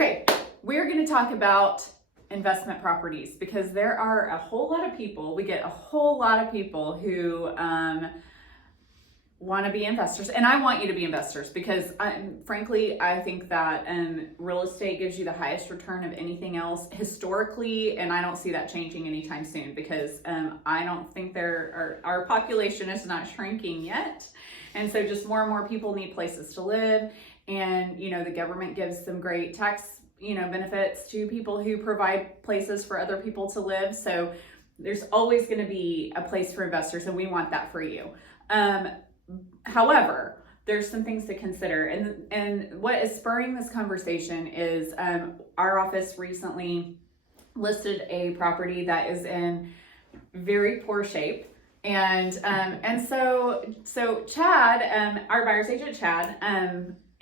Okay, we're going to talk about investment properties because there are a whole lot of people, we get a whole lot of people who want to be investors, and I want you to be investors because frankly, I think that real estate gives you the highest return of anything else historically, and I don't see that changing anytime soon because I don't think our population is not shrinking yet, and so just more and more people need places to live, and the government gives some great tax benefits to people who provide places for other people to live, so there's always going to be a place for investors, and we want that for you. However, there's some things to consider, and what is spurring this conversation is our office recently listed a property that is in very poor shape, and so Chad, our buyer's agent Chad,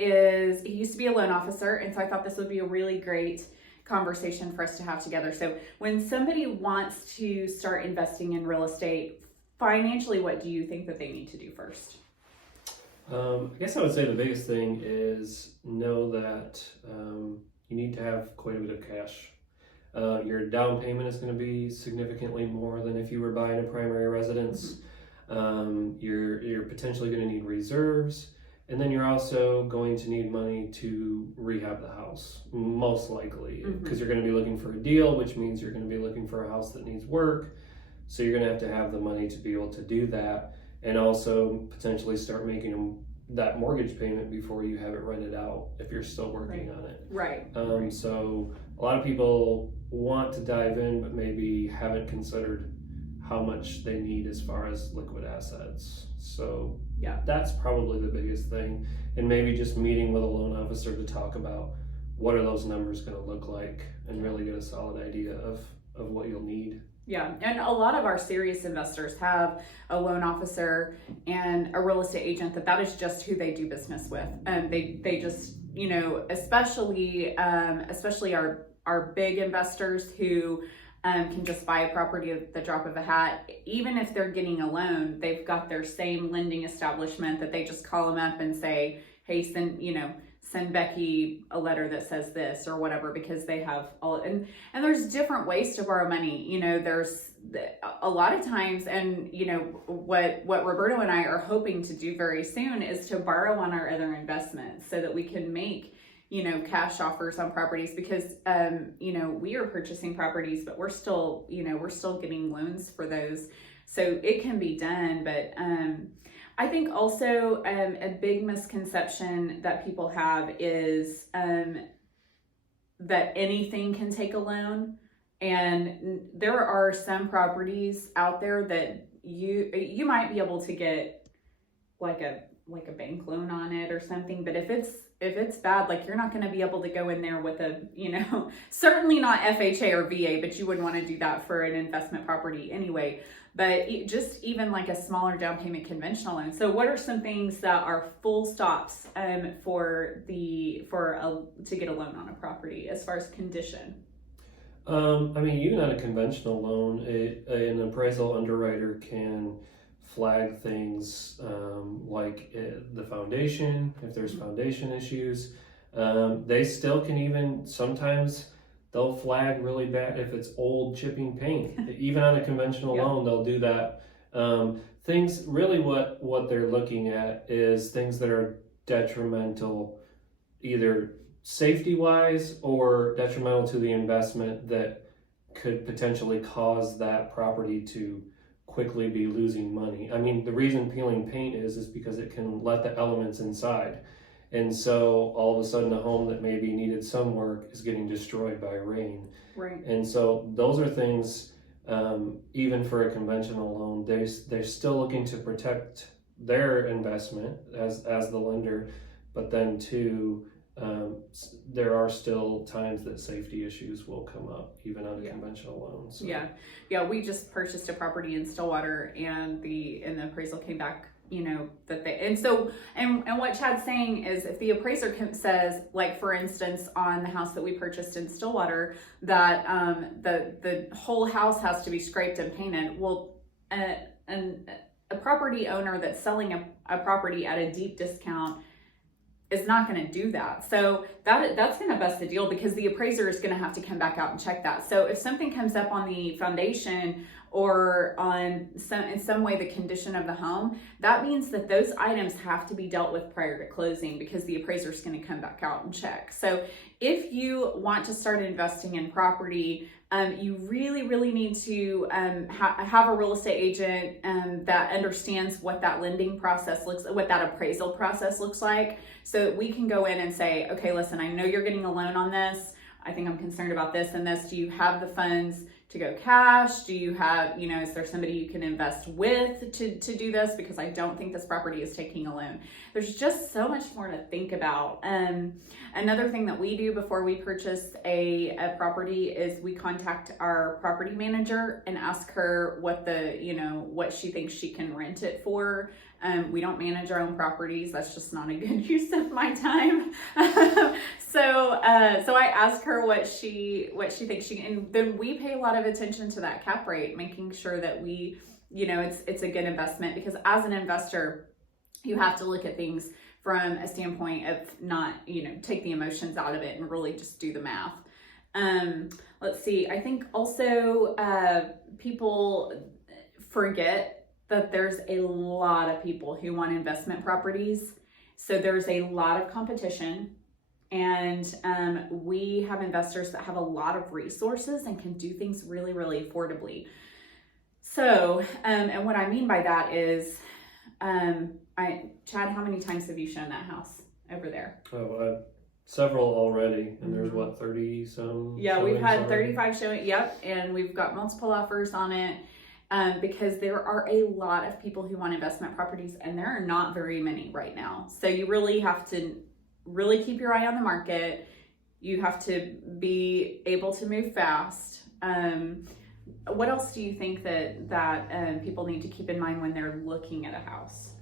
he used to be a loan officer, and so I thought this would be a really great conversation for us to have together. So when somebody wants to start investing in real estate financially, what do you think that they need to do first? I guess I would say the biggest thing is know that you need to have quite a bit of cash. Your down payment is going to be significantly more than if you were buying a primary residence. You're potentially going to need reserves, and then you're also going to need money to rehab the house, most likely, because you're going to be looking for a deal, which means you're going to be looking for a house that needs work. So you're going to have the money to be able to do that, and also potentially start making that mortgage payment before you have it rented out if you're still working on it. Right. So a lot of people want to dive in, but maybe haven't considered how much they need as far as liquid assets. So yeah, that's probably the biggest thing. And maybe just meeting with a loan officer to talk about what are those numbers going to look like and really get a solid idea of what you'll need. Yeah, and a lot of our serious investors have a loan officer and a real estate agent that is just who they do business with. They just, especially our big investors who can just buy a property at the drop of a hat. Even if they're getting a loan, they've got their same lending establishment that they just call them up and say, hey, send Becky a letter that says this or whatever, because they have all, and there's different ways to borrow money. There's a lot of times, and what Roberto and I are hoping to do very soon is to borrow on our other investments so that we can make cash offers on properties, because we are purchasing properties, but we're still getting loans for those, so it can be done. But I think also a big misconception that people have is that anything can take a loan, and there are some properties out there that you might be able to get like a bank loan on it or something, but if it's bad, like, you're not going to be able to go in there with a certainly not FHA or VA, but you wouldn't want to do that for an investment property anyway. But just even like a smaller down payment conventional loan. So what are some things that are full stops to get a loan on a property as far as condition? Even on a conventional loan, an appraisal underwriter can flag things like the foundation, if there's foundation issues. They still can even sometimes they'll flag really bad if it's old chipping paint. Even on a conventional loan, they'll do that. Things really what they're looking at is things that are detrimental, either safety wise or detrimental to the investment, that could potentially cause that property to quickly be losing money. The reason peeling paint is because it can let the elements inside. And so all of a sudden a home that maybe needed some work is getting destroyed by rain. Right. And so those are things, even for a conventional loan, they're still looking to protect their investment as the lender, but then too, there are still times that safety issues will come up even on a conventional loan. So. Yeah, we just purchased a property in Stillwater, and the appraisal came back that they, and what Chad's saying is, if the appraiser says, like, for instance, on the house that we purchased in Stillwater, that the whole house has to be scraped and painted, well, a property owner that's selling a property at a deep discount is not going to do that. So that's going to bust the deal, because the appraiser is going to have to come back out and check that. So if something comes up on the foundation or on in some way the condition of the home, that means that those items have to be dealt with prior to closing, because the appraiser is going to come back out and check. So if you want to start investing in property, you really need to have a real estate agent that understands what that lending process what that appraisal process looks like, so that we can go in and say, okay, listen, I know you're getting a loan on this. I think I'm concerned about this and this. Do you have the funds to go cash? Do you have, is there somebody you can invest with to do this? Because I don't think this property is taking a loan. There's just so much more to think about. Another thing that we do before we purchase a property is we contact our property manager and ask her what what she thinks she can rent it for. We don't manage our own properties. That's just not a good use of my time. So I ask her what she thinks and then we pay a lot of attention to that cap rate, making sure that we, it's a good investment, because as an investor, you have to look at things from a standpoint of not, take the emotions out of it and really just do the math. Let's see. I think also people forget that there's a lot of people who want investment properties. So there's a lot of competition, and we have investors that have a lot of resources and can do things really affordably. So, and what I mean by that is, Chad, how many times have you shown that house over there? Oh, several already, and there's 30 some. Yeah, we've had 35 showing. Yep, and we've got multiple offers on it. Because there are a lot of people who want investment properties, and there are not very many right now. So you really have to really keep your eye on the market. You have to be able to move fast. What else do you think that people need to keep in mind when they're looking at a house?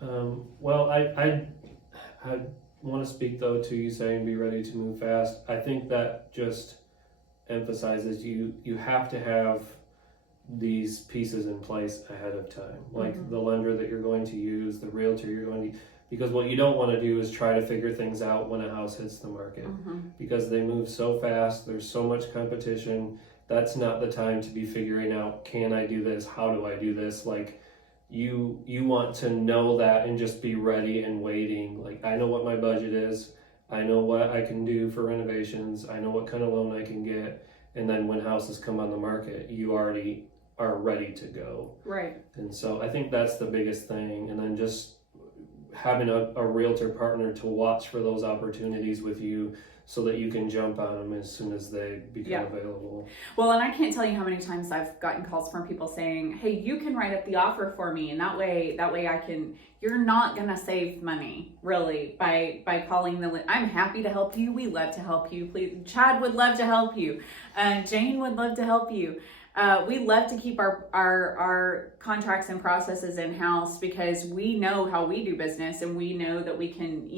Well, I want to speak though to you saying be ready to move fast. I think that just emphasizes you have to have these pieces in place ahead of time, like the lender that you're going to use, the realtor you're going to, because what you don't want to do is try to figure things out when a house hits the market, because they move so fast. There's so much competition. That's not the time to be figuring out, can I do this? How do I do this? Like you want to know that and just be ready and waiting. Like, I know what my budget is. I know what I can do for renovations. I know what kind of loan I can get. And then when houses come on the market, you already are ready to go. Right. And so I think that's the biggest thing. And then just having a realtor partner to watch for those opportunities with you, so that you can jump on them as soon as they become available. Well, and I can't tell you how many times I've gotten calls from people saying, hey, you can write up the offer for me, and that way I can, you're not gonna save money really by calling I'm happy to help you. We love to help you. Please, Chad would love to help you. Jane would love to help you. We love to keep our contracts and processes in-house, because we know how we do business, and we know that we can,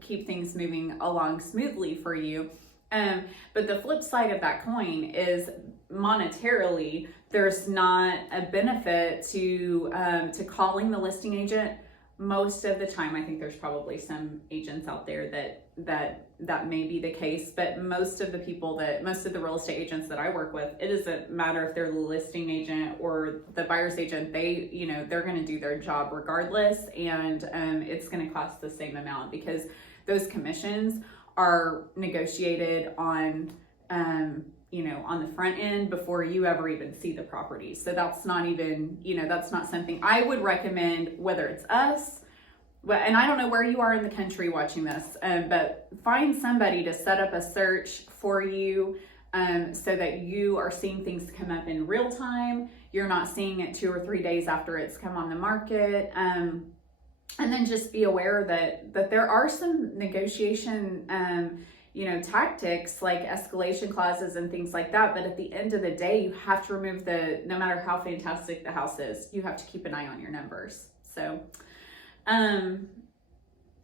keep things moving along smoothly for you. But the flip side of that coin is, monetarily, there's not a benefit to calling the listing agent. Most of the time, I think there's probably some agents out there that may be the case, but most of the real estate agents that I work with, it doesn't matter if they're the listing agent or the buyer's agent. They're going to do their job regardless, and it's going to cost the same amount, because those commissions are negotiated on the front end before you ever even see the property. So that's not even, that's not something I would recommend, whether it's us. And I don't know where you are in the country watching this, but find somebody to set up a search for you, so that you are seeing things come up in real time. You're not seeing it 2 or 3 days after it's come on the market. And then just be aware that there are some negotiation, tactics like escalation clauses and things like that. But at the end of the day, you have to remove no matter how fantastic the house is, you have to keep an eye on your numbers. So,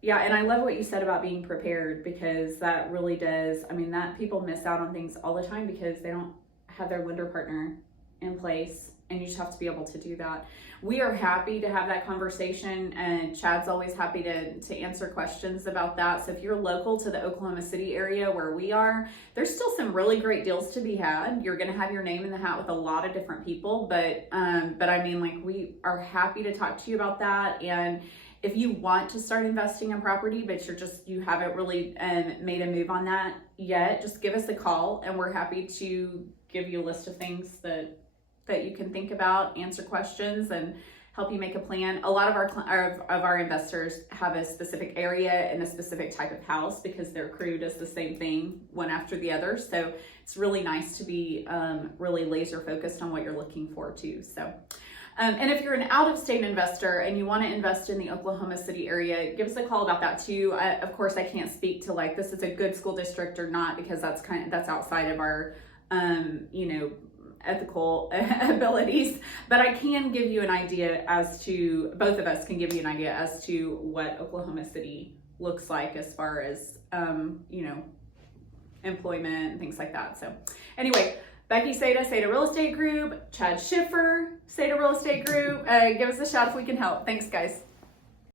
yeah, and I love what you said about being prepared, because that really does, that people miss out on things all the time because they don't have their lender partner in place and you just have to be able to do that. We are happy to have that conversation, and Chad's always happy to answer questions about that. So if you're local to the Oklahoma City area where we are, there's still some really great deals to be had. You're going to have your name in the hat with a lot of different people, but I mean, like, we are happy to talk to you about that. And if you want to start investing in property, but you haven't really made a move on that yet, just give us a call, and we're happy to give you a list of things that you can think about, answer questions, and help you make a plan. A lot of our investors have a specific area and a specific type of house because their crew does the same thing one after the other. So it's really nice to be really laser focused on what you're looking for too. So. And if you're an out-of-state investor and you want to invest in the Oklahoma City area, give us a call about that too. Of course, I can't speak to like this is a good school district or not, because that's outside of our ethical abilities. But I can give you an idea as to, both of us can give you an idea as to what Oklahoma City looks like as far as employment and things like that. So anyway. Becky, Seda Real Estate Group, Chad Schiffer, Seda Real Estate Group. Give us a shout if we can help. Thanks, guys.